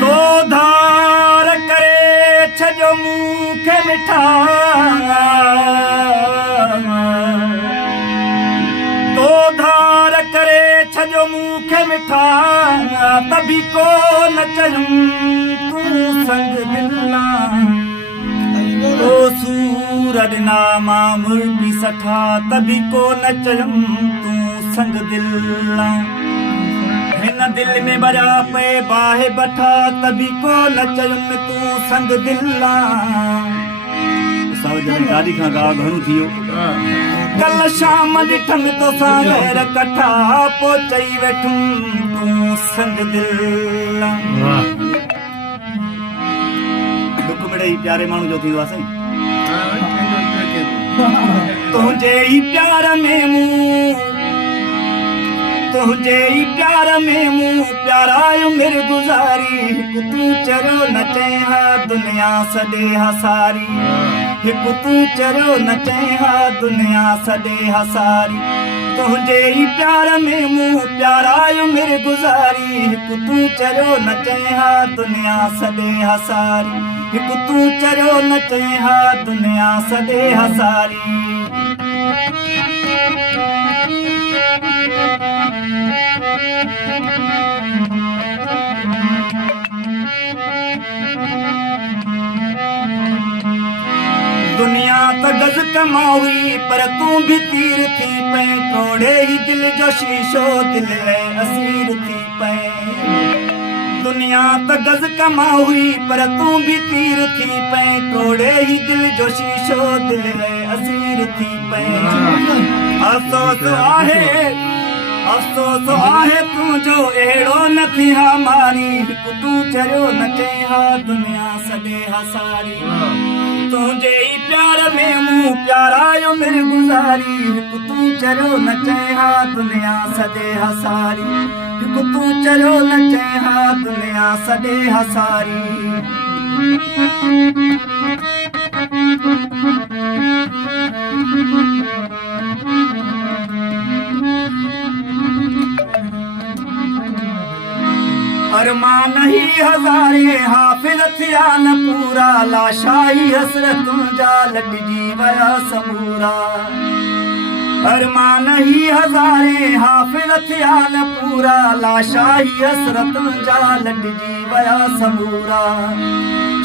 तो धार करे छजो मूंखे मिठा, तो धार करे छजो मूंखे मिठा, तभी को न चयूं तूं संग दिला, तो सूर ॾिना मां मुर्गी सठा, तभी को न चयूं तूं संग दिला, हिन दिल में भरिया पे बाहे बठा, तभी को न चयुमि तूं संग दिला। साव जॾहिं गाॾी खां गा घणो थी वियो, कल शाम ॾिठमि तोसां गैर कठा, पोइ चई वेठुम तूं संग दिला। दुख मिड़ई प्यारे माण्हू जो थींदो आहे साईं, तुंहिंजे ई प्यार में मूं, तुझे ही प्यार में मूं प्यारा उमिर गुजारी, हिकु तूं चरियो न चई हा दुनिया सॾे हसारी, हिकु तूं चरियो न चई हा दुनिया सॾे हसारी, तुझे ही प्यार में मूं प्यारा उमिर गुजारी, हिकु तूं चरियो न चई हा दुनिया सॾे हसारी, हिकु तूं चरियो न चई हा दुनिया सॾे हसारी। दुनिया त गज कमाई पर तूं भी तीर थी पए, थोड़े ही दिल जो शीशो दिल में असीर थी पए। दुनिया त गज कमाई पर तूं भी तीर थी पए, थोड़े ही दिल जो शीशो दिल में असीर थी पए। अफ़सोस आहे, अफ़सोस आहे तुंहिंजो अहिड़ो न थी हा मारी, हिकु तूं चरियो न चई हा दुनिया सॾे हसारी, तुंहिंजे ई प्यार में मूं प्यारा उमिर गुज़ारी, हिकु तूं चरियो न चई हा दुनिया सॾे हसारी, हिकु तूं चरियो न चई हा दुनिया सॾे हसारी। अरमान ही हज़ारे हाफ़िज़ थिया न पूरा, लाशाही हसरतुनि जा लटिजी विया समूरा। अरमान ही हज़ारे हाफ़िज़ थिया न पूरा, लाशाही हसरतुनि जा लटिजी विया समूरा।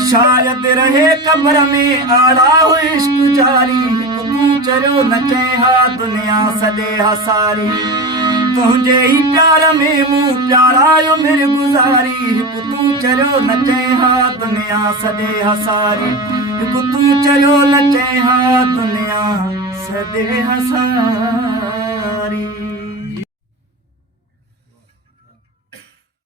शायद रहे कब्र में आड़ा हो इश्क जारी, हिकु तूं चरियो न चई हा दुनिया सॾे हसारी, तुंहिंजे ही प्यार में मूं प्यारा उमिर गुज़ारी, हिकु तूं चरियो न चई हा दुनिया सॾे हसारी, हिकु तूं चरियो न चई हा दुनिया सॾे हसारी।